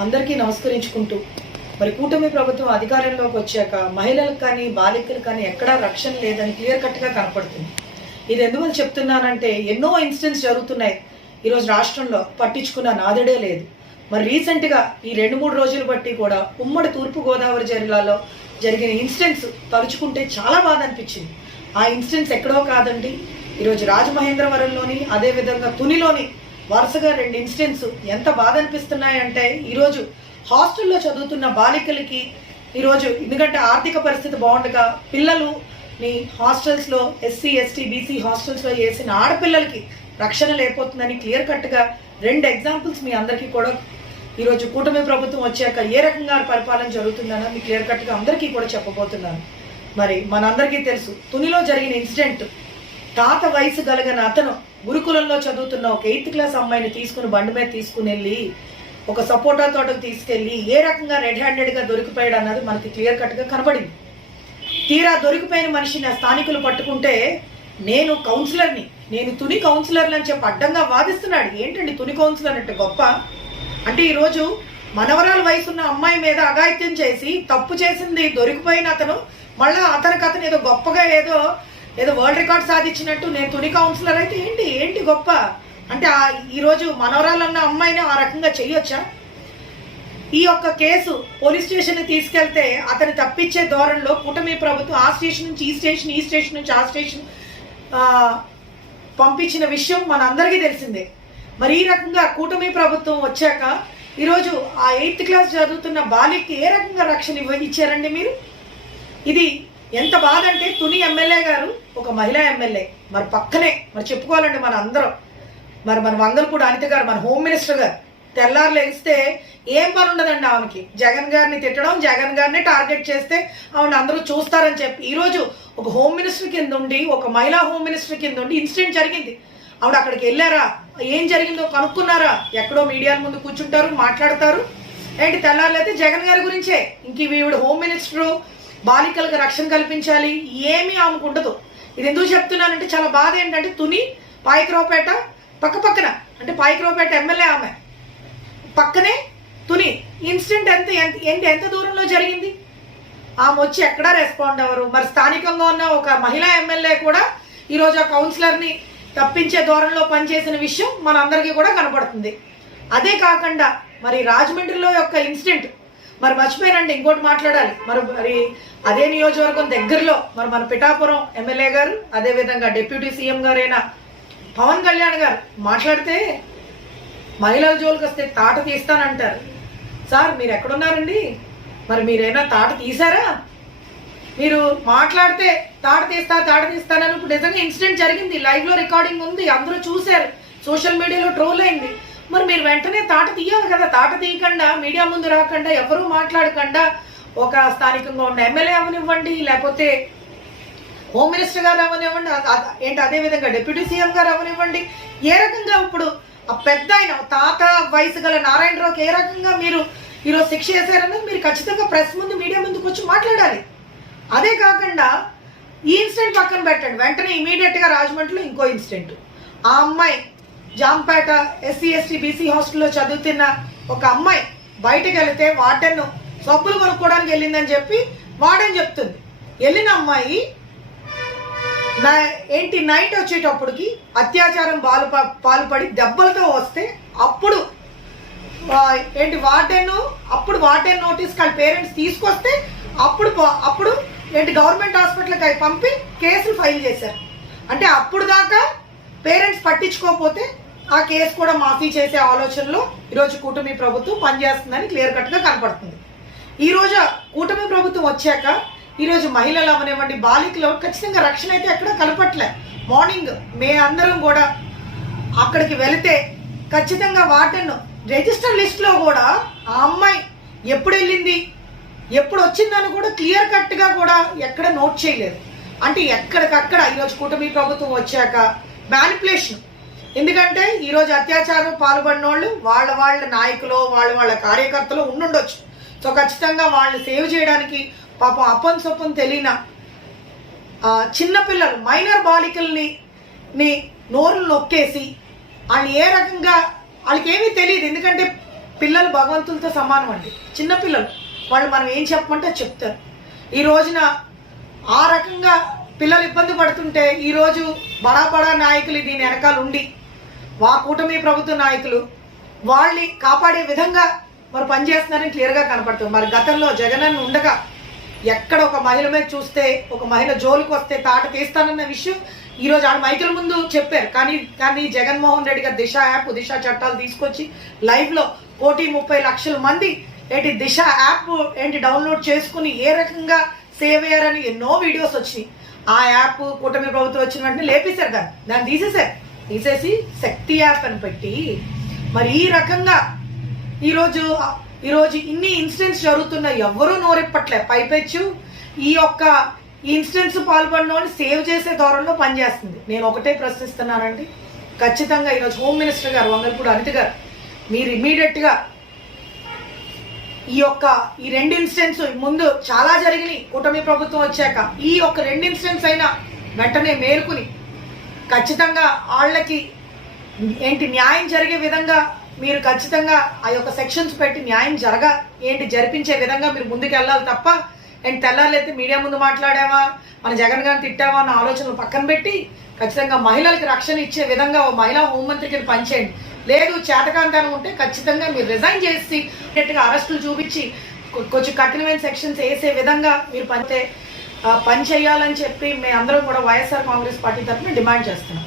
అందరికీ నమస్కరించుకుంటూ మరి కూటమి ప్రభుత్వం అధికారంలోకి వచ్చాక మహిళలకు కానీ బాలికలకు కానీ ఎక్కడా రక్షణ లేదని క్లియర్ కట్గా కనపడుతుంది. ఇది ఎందువల్ల చెప్తున్నానంటే ఎన్నో ఇన్సిడెంట్స్ జరుగుతున్నాయి. ఈరోజు రాష్ట్రంలో పట్టించుకున్న నాదుడే లేదు. మరి రీసెంట్గా ఈ రెండు మూడు రోజులు బట్టి కూడా ఉమ్మడి తూర్పు గోదావరి జిల్లాలో జరిగిన ఇన్సిడెంట్స్ తలుచుకుంటే చాలా బాధ అనిపించింది. ఆ ఇన్సిడెంట్స్ ఎక్కడో కాదండి. ఈరోజు రాజమహేంద్రవరంలోని అదేవిధంగా తునిలోని వరుసగా రెండు ఇన్సిడెంట్స్ ఎంత బాధ అనిపిస్తున్నాయంటే ఈరోజు హాస్టల్లో చదువుతున్న బాలికలకి ఈరోజు ఎందుకంటే ఆర్థిక పరిస్థితి బాగుండగా పిల్లలు నీ హాస్టల్స్లో ఎస్సీ ఎస్టీ బీసీ హాస్టల్స్లో వేసిన ఆడపిల్లలకి రక్షణ లేకపోతుందని క్లియర్ కట్గా రెండు ఎగ్జాంపుల్స్ మీ అందరికీ కూడా ఈరోజు కూటమి ప్రభుత్వం వచ్చాక ఏ రకంగా పరిపాలన జరుగుతుందనో మీ క్లియర్ కట్గా అందరికీ కూడా చెప్పబోతున్నాను. మరి మనందరికీ తెలుసు తునిలో జరిగిన ఇన్సిడెంట్ తాత వయసు కలిగిన అతను గురుకులంలో చదువుతున్న ఒక ఎయిత్ క్లాస్ అమ్మాయిని తీసుకుని బండి మీద తీసుకుని వెళ్ళి ఒక సపోటా తోటకు తీసుకెళ్ళి ఏ రకంగా రెడ్ హ్యాండెడ్గా దొరికిపోయాడు అన్నది మనకి క్లియర్ కట్గా కనబడింది. తీరా దొరికిపోయిన మనిషిని ఆ స్థానికులు పట్టుకుంటే నేను కౌన్సిలర్ని నేను తుని కౌన్సిలర్ని అని చెప్పి అడ్డంగా వాదిస్తున్నాడు. ఏంటండి తుని కౌన్సిలర్ అంటే గొప్ప? అంటే ఈరోజు మనవరాల వయసున్న అమ్మాయి మీద అఘాయిత్యం చేసి తప్పు చేసింది దొరికిపోయిన అతను మళ్ళా అతనికి అతను ఏదో గొప్పగా ఏదో ఏదో వరల్డ్ రికార్డ్ సాధించినట్టు నేను తుని కౌన్సిలర్ అయితే ఏంటి? ఏంటి గొప్ప? అంటే ఆ ఈరోజు మనవరాలన్న అమ్మాయిని ఆ రకంగా చెయ్యొచ్చా? ఈ యొక్క కేసు పోలీస్ స్టేషన్కి తీసుకెళ్తే అతను తప్పించే ధోరణిలో కూటమి ప్రభుత్వం ఆ స్టేషన్ నుంచి ఈ స్టేషన్ ఈ స్టేషన్ నుంచి ఆ స్టేషన్ పంపించిన విషయం మనందరికీ తెలిసిందే. మరి ఈ రకంగా కూటమి ప్రభుత్వం వచ్చాక ఈరోజు ఆ ఎయిత్ క్లాస్ చదువుతున్న బాలికి ఏ రకంగా రక్షణ ఇవ్వ ఇచ్చారండి మీరు? ఇది ఎంత బాధ అంటే తుని ఎమ్మెల్యే గారు ఒక మహిళా ఎమ్మెల్యే. మరి పక్కనే మరి చెప్పుకోవాలండి మన అందరం. మరి మన వంగలపూడి అనిత గారు మన హోమ్ మినిస్టర్ గారు తెల్లారులు ఎగిస్తే ఏం పని ఉండదండి ఆమెకి. జగన్ గారిని తిట్టడం జగన్ గారిని టార్గెట్ చేస్తే ఆమెను అందరూ చూస్తారని చెప్పి. ఈరోజు ఒక హోమ్ మినిస్టర్ కింద ఉండి ఒక మహిళా హోమ్ మినిస్టర్ కింద ఉండి ఇన్సిడెంట్ జరిగింది. ఆవిడ అక్కడికి వెళ్ళారా? ఏం జరిగిందో కనుక్కున్నారా? ఎక్కడో మీడియా ముందు కూర్చుంటారు మాట్లాడతారు. ఏంటి తెల్లారులైతే జగన్ గారి గురించే. ఇంక ఈవిడ హోమ్ మినిస్టరు బాలికలకు రక్షణ కల్పించాలి ఏమీ ఆమెకు ఉండదు. ఇది ఎందుకు చెప్తున్నానంటే చాలా బాధ ఏంటంటే తుని పాయకరావుపేట పక్క పక్కన అంటే పాయకరావుపేట ఎమ్మెల్యే ఆమె. పక్కనే తుని ఇన్సిడెంట్ ఎంత ఎంత ఏంటి ఎంత దూరంలో జరిగింది? ఆమె వచ్చి ఎక్కడా రెస్పాండ్ అవ్వరు. మరి స్థానికంగా ఉన్న ఒక మహిళా ఎమ్మెల్యే కూడా ఈరోజు ఆ కౌన్సిలర్ని తప్పించే దూరంలో పనిచేసిన విషయం మనందరికీ కూడా కనపడుతుంది. అదే కాకుండా మరి రాజమండ్రిలో యొక్క ఇన్సిడెంట్ మరి మర్చిపోయానండి ఇంకోటి మాట్లాడాలి. మరి మరి అదే నియోజకవర్గం దగ్గరలో మరి మన పిఠాపురం ఎమ్మెల్యే గారు అదేవిధంగా డిప్యూటీ సీఎం గారైన పవన్ కళ్యాణ్ గారు మాట్లాడితే మహిళల జోలికి వస్తే తాట తీస్తానంటారు. సార్ మీరు ఎక్కడున్నారండి? మరి మీరైనా తాట తీసారా మీరు మాట్లాడితే తాట తీస్తా తాట తీస్తానని ఇప్పుడు నిజంగా ఇన్సిడెంట్ జరిగింది. లైవ్లో రికార్డింగ్ ఉంది అందరూ చూశారు. సోషల్ మీడియాలో ట్రోల్ అయింది. మరి మీరు వెంటనే తాట తీయాలి కదా. తాట తీయకుండా మీడియా ముందు రాకుండా ఎవరూ మాట్లాడకుండా ఒక స్థానికంగా ఉన్న ఎమ్మెల్యే అవనివ్వండి లేకపోతే హోమ్ మినిస్టర్ గారు అవనివ్వండి ఏంటి అదే విధంగా డిప్యూటీ సీఎం గారు అవనివ్వండి. ఏ రకంగా ఇప్పుడు ఆ పెద్ద ఆయన తాత వయసు గల నారాయణరావుకి ఏ రకంగా మీరు ఈరోజు శిక్ష చేశారన్నది మీరు ఖచ్చితంగా ప్రెస్ ముందు మీడియా ముందుకు వచ్చి మాట్లాడాలి. అదే కాకుండా ఈ ఇన్సిడెంట్ పక్కన పెట్టండి. వెంటనే ఇమీడియట్గా రాజమండ్రిలో ఇంకో ఇన్సిడెంట్. ఆ అమ్మాయి జాంపేట ఎస్సీ ఎస్టీ బీసీ హాస్టల్లో చదువుతున్న ఒక అమ్మాయి బయటకు వెళితే వార్డెన్ సబ్బులు కొనుక్కోవడానికి వెళ్ళిందని చెప్పి వార్డెన్ చెప్తుంది. వెళ్ళిన అమ్మాయి నా ఏంటి నైట్ వచ్చేటప్పటికి అత్యాచారం బాలు పాల్పడి దెబ్బలతో వస్తే అప్పుడు ఏంటి వార్డెన్ అప్పుడు వార్డెన్ నోటీస్ వాళ్ళ పేరెంట్స్ తీసుకొస్తే అప్పుడు అప్పుడు ఏంటి గవర్నమెంట్ హాస్పిటల్కి అవి పంపి కేసులు ఫైల్ చేశారు. అంటే అప్పుడు దాకా పేరెంట్స్ పట్టించుకోకపోతే ఆ కేసు కూడా మాఫీ చేసే ఆలోచనలో ఈరోజు కూటమి ప్రభుత్వం పనిచేస్తుందని క్లియర్ కట్గా కనపడుతుంది. ఈరోజు కూటమి ప్రభుత్వం వచ్చాక ఈరోజు మహిళలు అవనివ్వండి బాలికలు ఖచ్చితంగా రక్షణ అయితే ఎక్కడ కనపట్లే. మార్నింగ్ మే అందరం కూడా అక్కడికి వెళితే ఖచ్చితంగా వార్డెన్ రిజిస్టర్ లిస్ట్లో కూడా ఆ అమ్మాయి ఎప్పుడు వెళ్ళింది ఎప్పుడు వచ్చిందని కూడా క్లియర్ కట్గా కూడా ఎక్కడ నోట్ చేయలేదు. అంటే ఎక్కడికక్కడ ఈరోజు కూటమి ప్రభుత్వం వచ్చాక మ్యానిపులేషన్ ఎందుకంటే ఈరోజు అత్యాచారం పాల్పడిన వాళ్ళు వాళ్ళ వాళ్ళ నాయకులు వాళ్ళ వాళ్ళ కార్యకర్తలు ఉండుండొచ్చు. సో ఖచ్చితంగా వాళ్ళని సేవ్ చేయడానికి పాపం అప్పన్ సొప్పం తెలియన చిన్నపిల్లలు మైనర్ బాలికల్ని ని నోరులు నొక్కేసి వాళ్ళు ఏ రకంగా వాళ్ళకి ఏమీ తెలియదు. ఎందుకంటే పిల్లలు భగవంతులతో సమానం అండి. చిన్నపిల్లలు వాళ్ళు మనం ఏం చెప్పమంటే చెప్తారు. ఈ రోజున ఆ రకంగా పిల్లలు ఇబ్బంది పడుతుంటే ఈరోజు బడా బడా నాయకులు దీని వెనకాల ఉండి వా కూటమి ప్రభుత్వ నాయకులు వాళ్ళని కాపాడే విధంగా మరి పనిచేస్తున్నారని క్లియర్గా కనపడుతుంది. మరి గతంలో జగనన్న ఉండగా ఎక్కడ ఒక మహిళ మీద చూస్తే ఒక మహిళ జోలికి వస్తే తాట తీస్తానన్న విషయం ఈరోజు ఆడ మైకుల ముందు చెప్పారు. కానీ కానీ జగన్మోహన్ రెడ్డి గారు దిశ యాప్ దిశ చట్టాలు తీసుకొచ్చి లైవ్లో కోటి ముప్పై లక్షల మంది ఏంటి దిశ యాప్ ఏంటి డౌన్లోడ్ చేసుకుని ఏ రకంగా సేవ్ అయ్యారని ఎన్నో వీడియోస్ వచ్చినాయి ఆ యాప్ కూటమి ప్రభుత్వం వచ్చిన వెంటనే లేపేశారు దాన్ని. దాన్ని తీసేశారు. తీసేసి శక్తి యాప్ అని పెట్టి మరి ఈ రకంగా ఈరోజు ఈరోజు ఇన్ని ఇన్సిడెంట్స్ జరుగుతున్న ఎవరూ నోరెప్పట్లే. పైపెచ్చు ఈ యొక్క ఇన్సిడెంట్స్ పాల్పడిన సేవ్ చేసే ధోరణిలో పనిచేస్తుంది. నేను ఒకటే ప్రశ్నిస్తున్నానండి. ఖచ్చితంగా ఈరోజు హోమ్ మినిస్టర్ గారు వంగల్పూడి అనిత గారు మీరు ఇమీడియట్గా ఈ యొక్క ఈ రెండు ఇన్సిడెంట్స్ ముందు చాలా జరిగినాయి. కూటమి ప్రభుత్వం వచ్చాక ఈ యొక్క రెండు ఇన్సిడెంట్స్ అయినా వెంటనే మేలుకుని ఖచ్చితంగా వాళ్ళకి ఏంటి న్యాయం జరిగే విధంగా మీరు ఖచ్చితంగా ఆ యొక్క సెక్షన్స్ పెట్టి న్యాయం జరగ ఏంటి జరిపించే విధంగా మీరు ముందుకు వెళ్ళాలి తప్ప ఏంటి తెల్లారైతే మీడియా ముందు మాట్లాడామా మన జగన్ గారిని తిట్టామా అన్న ఆలోచనలు పక్కన పెట్టి ఖచ్చితంగా మహిళలకు రక్షణ ఇచ్చే విధంగా ఓ మహిళా హోంమంత్రికి పనిచేయండి. లేదు చేతకాంతానం ఉంటే ఖచ్చితంగా మీరు రిజైన్ చేసి అరెస్టులు చూపించి కొంచెం కఠినమైన సెక్షన్స్ వేసే విధంగా మీరు పనితే పని చేయాలని చెప్పి మేము అందరం కూడా వైఎస్ఆర్ కాంగ్రెస్ పార్టీ తరఫున డిమాండ్ చేస్తున్నాం.